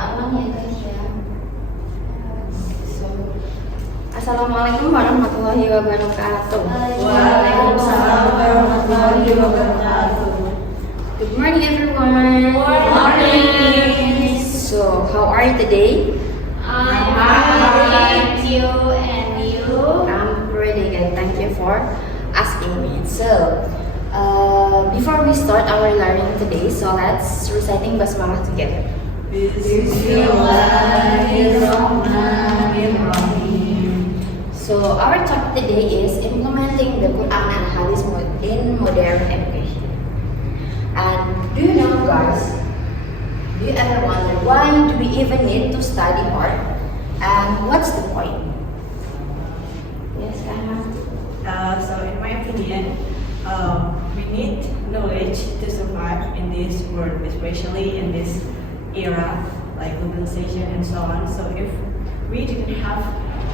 ulang ya guys ya. Assalamualaikum warahmatullahi wabarakatuh. Waalaikumsalam warahmatullahi wabarakatuh. Good morning everyone. Good morning. So, how are you today? I'm fine. Thank you. And you? I'm pretty good. Thank you for asking me. So, before we start our learning today, so let's reciting basmalah together. Bismillahirrahmanirrahim. So, our topic today is implementing the Quran and Hadith in modern education. And do you know, guys? Do you ever wonder why do we even need to study art? And what's the point? Yes, I have. So in my opinion, we need knowledge to survive in this world, especially in this era, like globalization and so on. So if we didn't have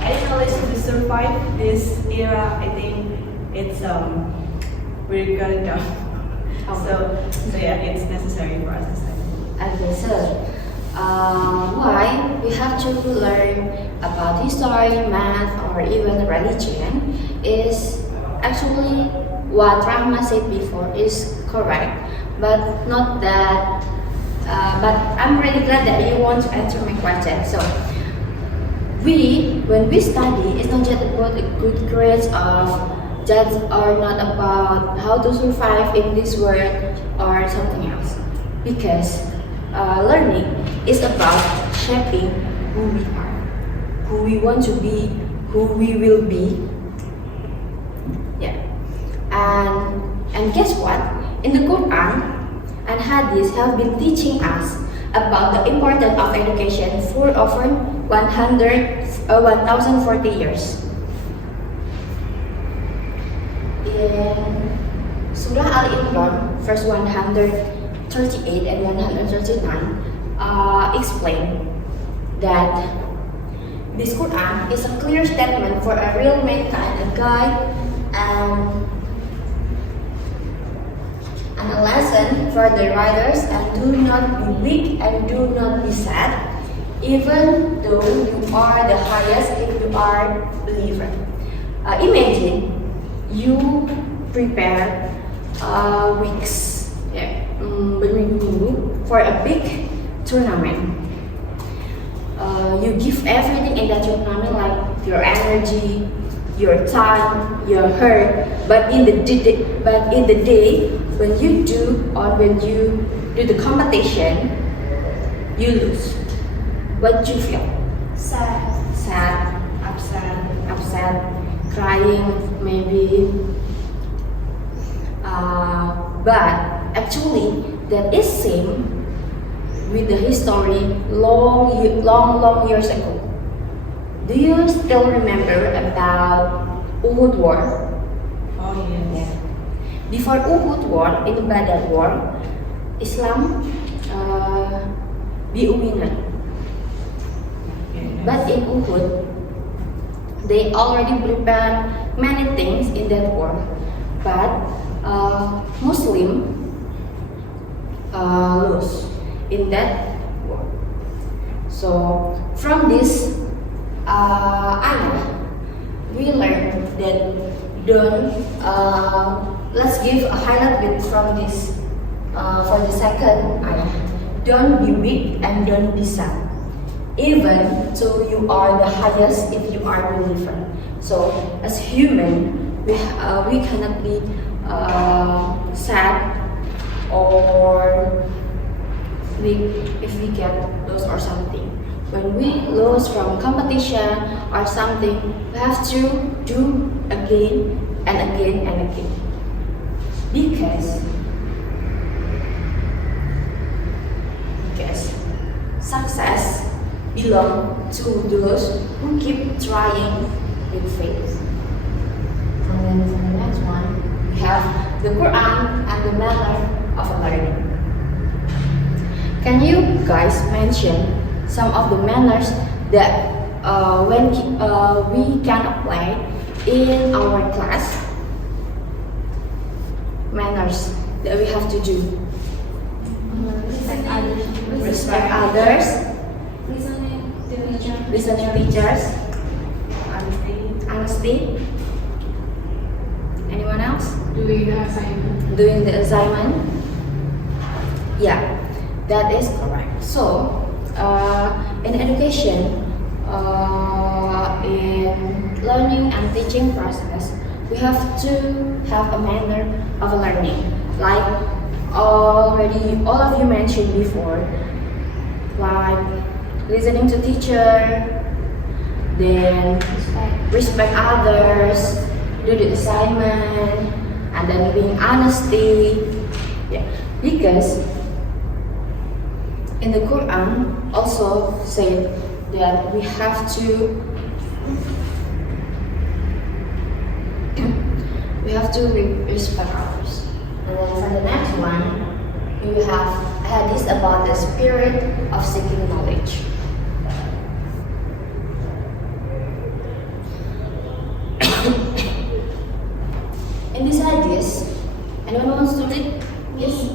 any knowledge to survive this era, I think it's we're gonna go. So yeah, it's necessary for us to study. Okay, so why we have to learn about history, math, or even religion is actually what Rahma said before is correct, but not that. But I'm really glad that you want to answer my question. So, when we study, it's not just about the good grades that are not about how to survive in this world or something else, because learning is about shaping who we are, who we want to be, who we will be. Yeah, and guess what? In the Quran and Hadith have been teaching us about the importance of education for over 1040 years. In Surah Al-Imran, verse 138 and 139, explain that this Quran is a clear statement for a real mankind, a guide and a lesson for the riders, and do not be weak and do not be sad, even though you are the highest if you are believer. Imagine you prepare weeks, berminggu for a big tournament. You give everything in that tournament, like your energy, your time, your heart. But in the day when you do the competition, you lose. What do you feel? Sad, upset, crying, maybe. But actually, that is same with the history long years ago. Do you still remember about Uhud War? Oh yes. Yeah. Before Uhud War, in the Badr War, Islam be a winner. Yes. But in Uhud, they already prepared many things in that war. But Muslim lose in that war. So from this ayah, we learn that let's give a highlight bit from this for the second ayah. Don't be weak and don't be sad, even though you are the highest if you are a believer. So as human, we cannot be sad or weak if we get lost or something. When we lose from competition or something, we have to do again and again and again. Because success belongs to those who keep trying with faith. And then for the next one, we have the Quran and the manner of learning. Can you guys mention some of the manners that we can apply in our class? Manners that we have to do. Respect others. listening teachers, honesty. Anyone else? Doing the assignment. Doing the assignment? Yeah, that is correct. So, in education, in learning and teaching process, we have to have a manner of learning. Like already all of you mentioned before, like listening to teacher, then respect others, do the assignment, and then being honesty. Yeah, because in the Quran also said that we have to respect others. And then for the next one, you have hadith about the spirit of seeking knowledge. In this hadith, anyone wants to read? Yes.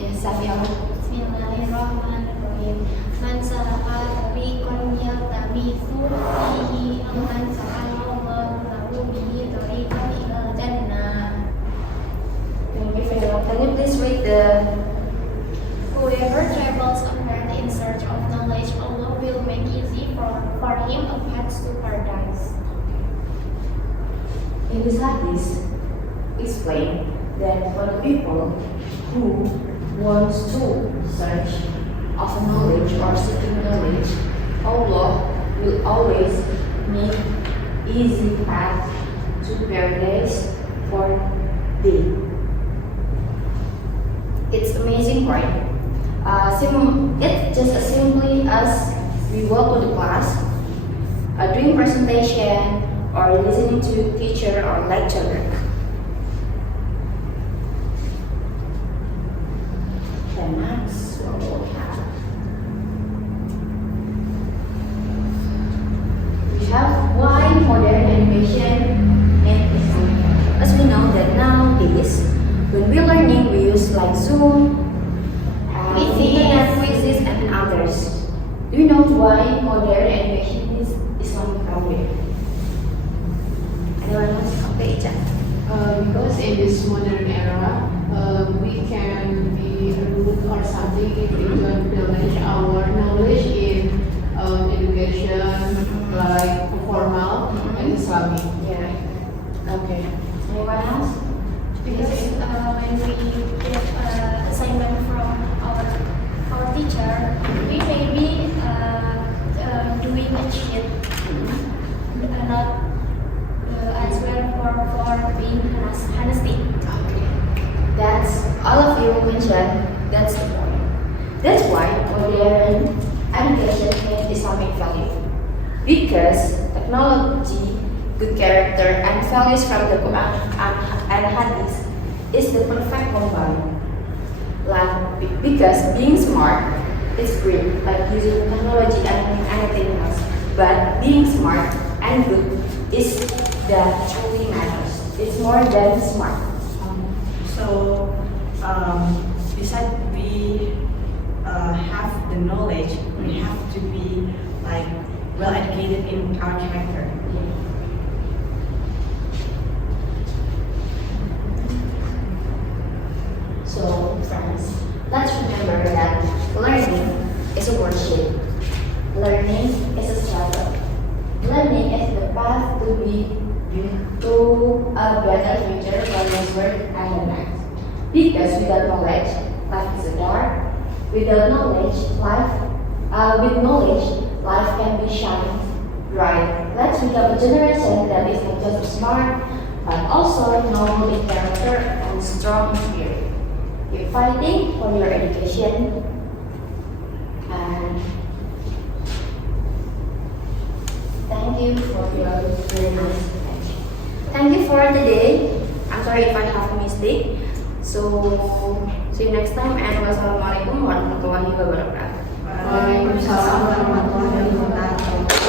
Yes, Safia. Bismillahirrahmanirrahim. Man salaka tariqan yaltamithu fihi amran sa'alallahu lahu bihi tariqan ilal jannah. Thank you, Faisal. Can you please read the Whoever travels on earth in search of knowledge, Allah will make easy for him a path to paradise. in this hadith explain that for the people who wants to search of knowledge or seeking knowledge, Allah will always make easy path to paradise for them. It's amazing, right? It's just as simply as we walk to the class, doing presentation, or listening to teacher or lecturer. Then next, what will we have? We have why modern education and Islam. As we know that nowadays, when we're learning, we use like Zoom, internet quizzes, and others. Do you know why modern education is Islamic founded? Anyone wants to complete it? Because in this modern era, we can be rude or something if we don't manage our knowledge in education, like formal and Islamic. Yeah. Okay. Anyone else? Because when we get assignment from our teacher, we may be doing a cheat, not answer for being honesty. Okay. That's all of you mentioned. That's the point. That's why modern education is Islamic value. Because technology, good character, and values from the Quran and Hadith is the perfect combine. Like because being smart is great, like using technology and anything else. But being smart and good is that truly matters. It's more than smart. So, besides we have the knowledge, we have to be like well educated in our character. So, friends, let's remember that learning is a worship. Learning is a struggle. Learning is the path to a better future for this world and the next. Because without knowledge, life is dark. Without knowledge, with knowledge, life can be shine bright. Let's become a generation that is not just smart, but also noble in character and strong in spirit. Keep fighting for your education and thank you for your very nice attention. Thank you for the day. I'm sorry if I have a mistake. So see you next time and wassalamualaikum warahmatullahi wabarakatuh. Waalaikumsalam warahmatullahi wabarakatuh.